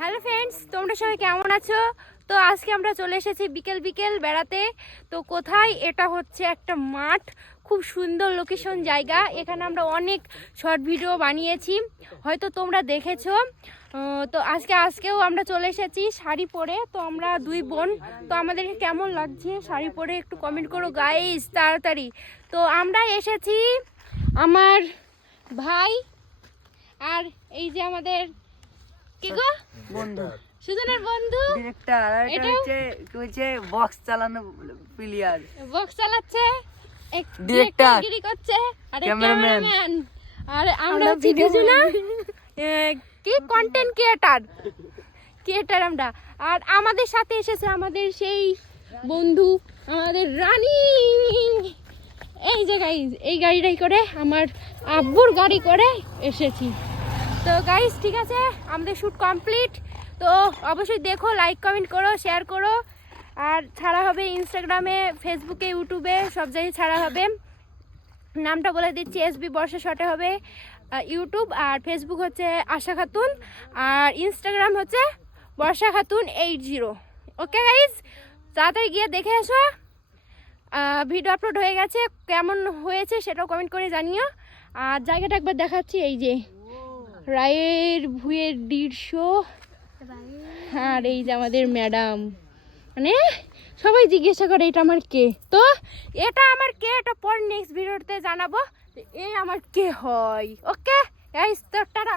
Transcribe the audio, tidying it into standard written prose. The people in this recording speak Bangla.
হ্যালো ফ্রেন্ডস, তোমরা সবাই কেমন আছো? তো আজকে আমরা চলে এসেছি বিকেল বিকেল বেড়াতে। তো কোথায়? এটা হচ্ছে একটা মাঠ, খুব সুন্দর লোকেশন জায়গা। এখানে আমরা অনেক শর্ট ভিডিও বানিয়েছি, হয়তো তোমরা দেখেছো। তো আজকেও আমরা চলে এসেছি শাড়ি পরে। তো আমরা দুই বোন, তো আমাদেরকে কেমন লাগছে শাড়ি পরে একটু কমেন্ট করো গাইস তাড়াতাড়ি। তো আমরা এসেছি, আমার ভাই আর এই যে আমাদের কি গো বন্ধু, সুজনের বন্ধু ডিরেক্টর, আর এটা হচ্ছে বক্স চালানো প্লেয়ার, বক্স চালাচ্ছে, ডিরেক্টর, গিরি করছে, আর ক্যামেরাম্যান। ক্যামেরাম্যান। আর আমরা ভিডিও না কি কন্টেন্ট ক্রিয়েটার আমরা। আর আমাদের সাথে এসেছে আমাদের সেই বন্ধু, আমাদের রানী। এই যে গাইজ, এই গাড়িটাই করে, আমার আব্বুর গাড়ি করে এসেছি। তো গাইজ ঠিক আছে, আমাদের শ্যুট কমপ্লিট। তো অবশ্যই দেখো, লাইক কমেন্ট করো, শেয়ার করো। আর ছাড়া হবে ইনস্টাগ্রামে, ফেসবুকে, ইউটিউবে, সব জায়গায় ছাড়া হবে। নামটা বলে দিচ্ছি, এসবি বর্ষা শটে হবে ইউটিউব, আর ফেসবুক হচ্ছে আশা খাতুন, আর ইনস্টাগ্রাম হচ্ছে বর্ষা খাতুন 80। ওকে গাইজ, তাড়াতাড়ি গিয়ে দেখে এসো। ভিডিও আপলোড হয়ে গেছে, কেমন হয়েছে সেটাও কমেন্ট করে জানিও। আর জায়গাটা একবার দেখাচ্ছি, এই যে রায়ের ভুঁয়ের 150। আর এই যে আমাদের ম্যাডাম, মানে সবাই জিজ্ঞাসা করে এটা আমার কে। তো এটা আমার কে, এটা পর নেক্সট ভিডিওতে জানাবো এই আমার কে হয়। ওকে গাইস, তো টাটা।